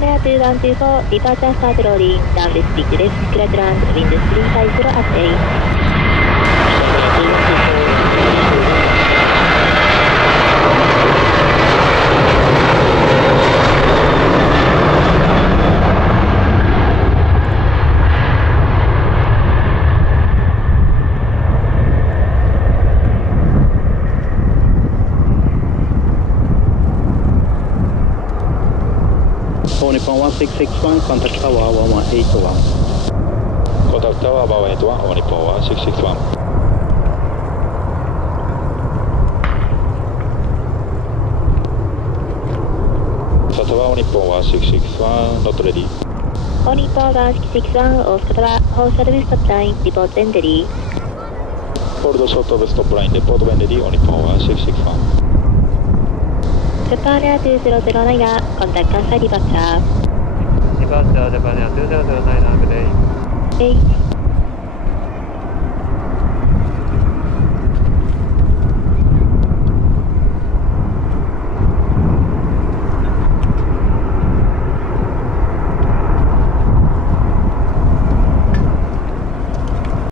JA 331J, departure start loading, down this speed left, clear to land, wind 350 at 8. Nippon 1661, contact tower 1181. Contact tower 1181, all Nippon 1661. Tower all Nippon 1661, not ready. All Nippon 1661, Osaka Tower, hold short of stop line, report when ready. Hold short of stop line, report when ready, all Nippon 1661. Japan Air 2009, contact Kansai departure. Departure Japan Air 2009, good day. 8.